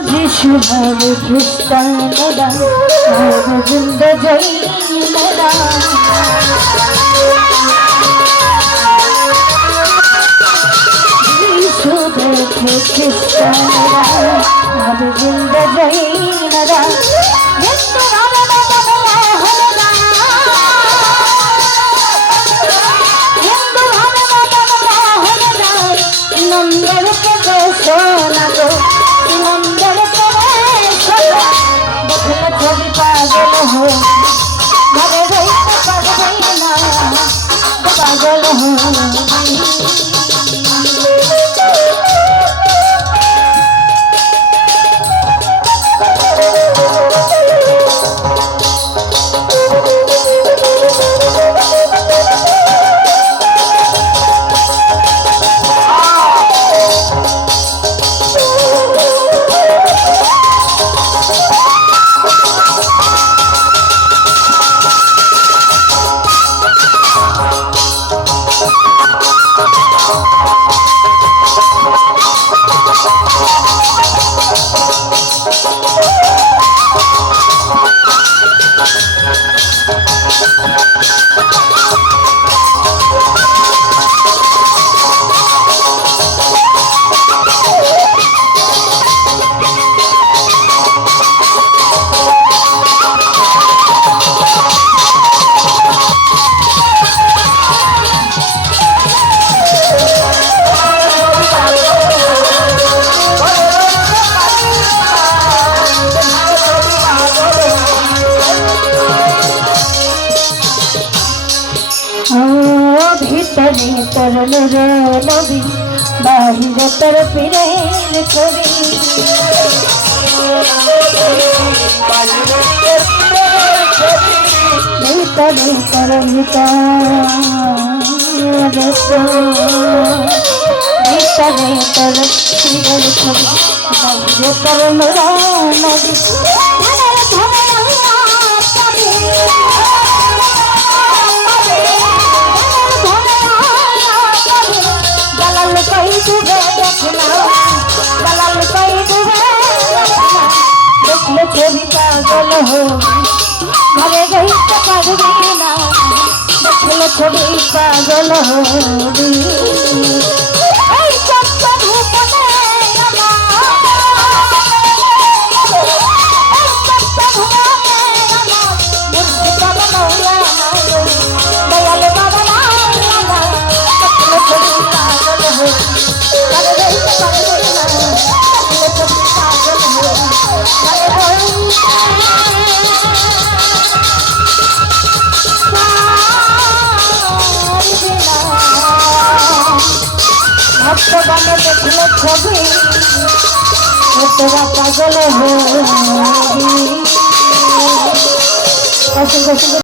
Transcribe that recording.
Hare Krishna Hare Govinda Jai Mera Hare Krishna Hare Govinda Jai Mera पागल हूँ भीतरी तरल नदी बाहिर तरफ रेल छवि भीतरी तरल भीतरी तरल छवि बाहिर तरल नदी छवि पागल हो घरे गई तो पागल ना देखल छवि पागल हो भगवान देखल छवि पागल हो।